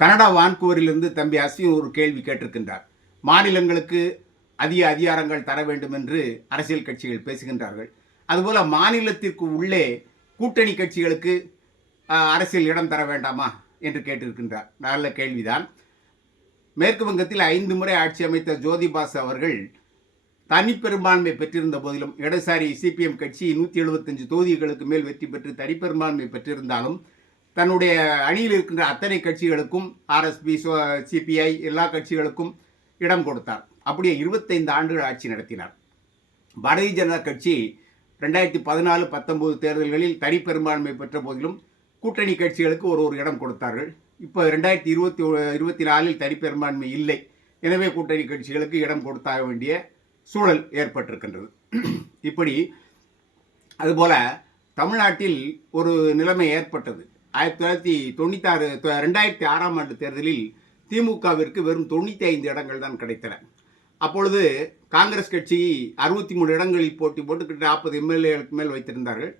Canada வான்கூவரிலிருந்து தம்பி அஸ்வின் ஒரு கேள்வி கேட்டிருக்கின்றார். மாநிலங்களுக்கு அதிக அதிகாரங்கள் தர வேண்டும் என்று அரசியல் கட்சிகள் பேசுகின்றார்கள். அதுபோல் மாநிலத்திற்கு உள்ளே கூட்டணி கட்சிகளுக்கு அரசியல் இடம் தர வேண்டாமா என்று கேட்டிருக்கின்றார். நல்ல கேள்விதான். மேற்கு வங்கத்தில் ஐந்து முறை ஆட்சி அமைத்த ஜோதிபாஸ் அவர்கள் தனிப்பெரும்பான்மை பெற்றிருந்த போதிலும் இடதுசாரி சிபிஎம் கட்சி நூற்றி எழுபத்தஞ்சு தொகுதிகளுக்கு மேல் வெற்றி பெற்று தனிப்பெரும்பான்மை பெற்றிருந்தாலும் தன்னுடைய அணியில் இருக்கின்ற அத்தனை கட்சிகளுக்கும் ஆர்எஸ்பி சிபிஐ எல்லா கட்சிகளுக்கும் இடம் கொடுத்தார். அப்படியே இருபத்தைந்து ஆண்டுகள் ஆட்சி நடத்தினார். பாரதிய ஜனதா கட்சி ரெண்டாயிரத்தி பதினாலு பத்தொம்போது தேர்தல்களில் தனிப்பெரும்பான்மை பெற்ற போதிலும் கூட்டணி கட்சிகளுக்கு ஒரு ஒரு இடம் கொடுத்தார்கள். இப்போ ரெண்டாயிரத்தி இருபத்தி இருபத்தி நாலில் தனிப்பெரும்பான்மை இல்லை. எனவே கூட்டணி கட்சிகளுக்கு இடம் கொடுத்தாக வேண்டிய சூழல் ஏற்பட்டிருக்கின்றது. இப்படி அதுபோல தமிழ்நாட்டில் ஒரு நிலைமை ஏற்பட்டது. ஆயிரத்தி தொள்ளாயிரத்தி தொண்ணூத்தாறு தொ- ரெண்டாயிரத்தி ஆறாம் ஆண்டு தேர்தலில் திமுகவிற்கு வெறும் தொண்ணூற்றி ஐந்து இடங்கள் தான் கிடைத்தன. அப்பொழுது காங்கிரஸ் கட்சி அறுபத்தி மூணு இடங்களில் போட்டி போட்டு கிட்ட நாற்பது எம்எல்ஏகளுக்கு மேல் வைத்திருந்தார்கள்.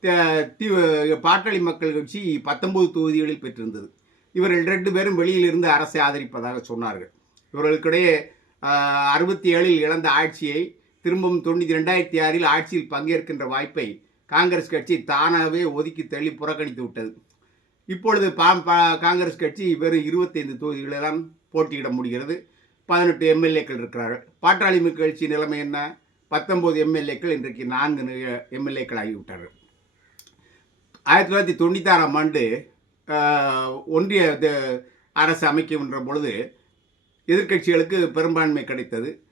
த- தி- பாட்டாளி மக்கள் கட்சி பத்தொன்பது தொகுதிகளில் பெற்றிருந்தது. இவர்கள் ரெண்டு பேரும் வெளியில் இருந்து அரசை ஆதரிப்பதாக சொன்னார்கள். இவர்களுக்கிடையே அறுபத்தி ஏழில் இழந்த ஆட்சியை திரும்பவும் தொண்ணூற்றி ரெண்டாயிரத்தி ஆறில் ஆட்சியில் பங்கேற்கின்ற வாய்ப்பை காங்கிரஸ் கட்சி தானாகவே ஒதுக்கி தள்ளி புறக்கணித்து விட்டது. இப்பொழுது பா காங்கிரஸ் கட்சி வெறும் இருபத்தைந்து தொகுதிகளெல்லாம் போட்டியிட முடிகிறது. பதினெட்டு எம்எல்ஏக்கள் இருக்கிறார்கள். பாட்டாளி மக்கள் கட்சி நிலைமை என்ன? பத்தொம்போது எம்எல்ஏக்கள் இன்றைக்கு நான்கு எம்எல்ஏக்கள் ஆகிவிட்டார்கள். ஆயிரத்தி தொள்ளாயிரத்தி தொண்ணூத்தாறாம் ஆண்டு ஒன்றிய த- அரசு அமைக்கின்ற பொழுது எதிர்க்கட்சிகளுக்கு பெரும்பான்மை கிடைத்தது.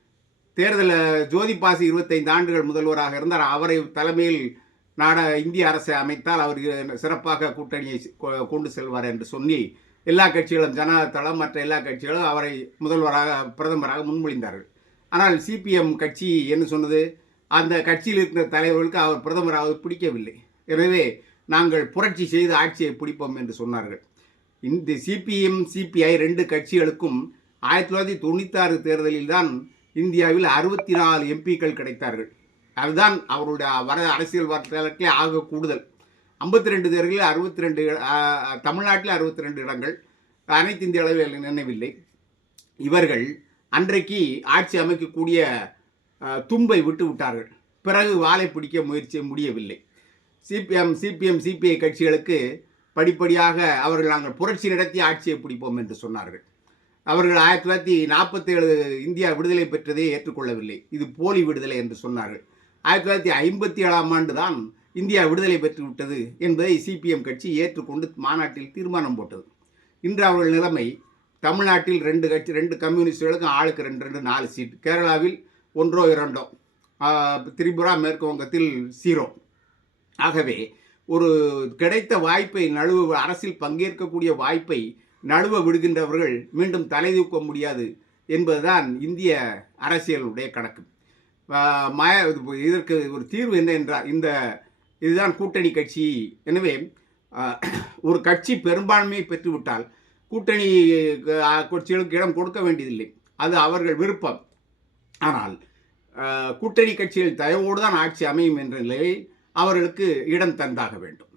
தேர்தலில் ஜோதி பாசு இருபத்தைந்து ஆண்டுகள் முதல்வராக இருந்தார். அவரை தலைமையில் நாட இந்திய அரசை அமைத்தால் அவர் சிறப்பாக கூட்டணியை கொ- கொண்டு செல்வார் என்று சொல்லி எல்லா கட்சிகளும் ஜனதாதளம் மற்ற எல்லா கட்சிகளும் அவரை முதல்வராக பிரதமராக முன்மொழிந்தார்கள். ஆனால் சிபிஎம் கட்சி என்ன சொன்னது? அந்த கட்சியில் இருந்த தலைவர்களுக்கு அவர் பிரதமராவது பிடிக்கவில்லை. எனவே நாங்கள் புரட்சி செய்து ஆட்சியை பிடிப்போம் என்று சொன்னார்கள். இந்த சிபிஎம் சிபிஐ ரெண்டு கட்சிகளுக்கும் ஆயிரத்தி தொள்ளாயிரத்தி தொண்ணூத்தாறு தேர்தலில் தான் இந்தியாவில் அறுபத்தி நாலு எம்பிக்கள் கிடைத்தார்கள். அதுதான் அவருடைய வர அரசியல் வரலாற்றிலே ஆக கூடுதல். ஐம்பத்தி ரெண்டு தேர்தலில் அறுபத்தி ரெண்டு தமிழ்நாட்டில் அறுபத்தி ரெண்டு இடங்கள். அனைத்து இந்திய அளவில் நினைவில்லை. இவர்கள் அன்றைக்கு ஆட்சி அமைக்கக்கூடிய தும்பை விட்டு விட்டார்கள். பிறகு வாளை பிடிக்க முயற்சி முடியவில்லை. சிபிஎம் சிபிஎம் சிபிஐ கட்சிகளுக்கு படிப்படியாக அவர்கள் நாங்கள் புரட்சி நடத்தி ஆட்சியை பிடிப்போம் என்று சொன்னார்கள். அவர்கள் ஆயிரத்தி தொள்ளாயிரத்தி நாற்பத்தேழு இந்தியா விடுதலை பெற்றதை ஏற்றுக்கொள்ளவில்லை. இது போலி விடுதலை என்று சொன்னார்கள். ஆயிரத்தி தொள்ளாயிரத்தி ஐம்பத்தி ஏழாம் ஆண்டு தான் இந்தியா விடுதலை பெற்றுவிட்டது என்பதை சிபிஎம் கட்சி ஏற்றுக்கொண்டு மாநாட்டில் தீர்மானம் போட்டது. இன்று அவர்கள் நிலைமை தமிழ்நாட்டில் ரெண்டு கட்சி ரெண்டு கம்யூனிஸ்டுகளுக்கும் ஆளுக்கு ரெண்டு ரெண்டு நாலு சீட் கேரளாவில் ஒன்றோ இரண்டோ. திரிபுரா மேற்கு வங்கத்தில் சீரோ. ஆகவே ஒரு கிடைத்த வாய்ப்பை நழுவ அரசில் பங்கேற்கக்கூடிய வாய்ப்பை நழுவ விடுகின்றவர்கள் மீண்டும் தலை தூக்க முடியாது என்பதுதான் இந்திய அரசியலுடைய கணக்கு. மய இதற்கு ஒரு தீர்வு என்ன என்றால் இந்த இதுதான் கூட்டணி கட்சி. எனவே ஒரு கட்சி பெரும்பான்மையை பெற்றுவிட்டால் கூட்டணி கட்சிகளுக்கு இடம் கொடுக்க வேண்டியதில்லை. அது அவர்கள் விருப்பம். ஆனால் கூட்டணி கட்சிகள் தயவோடு தான் ஆட்சி அமையும் என்ற நிலையில் அவர்களுக்கு இடம் தந்தாக வேண்டும்.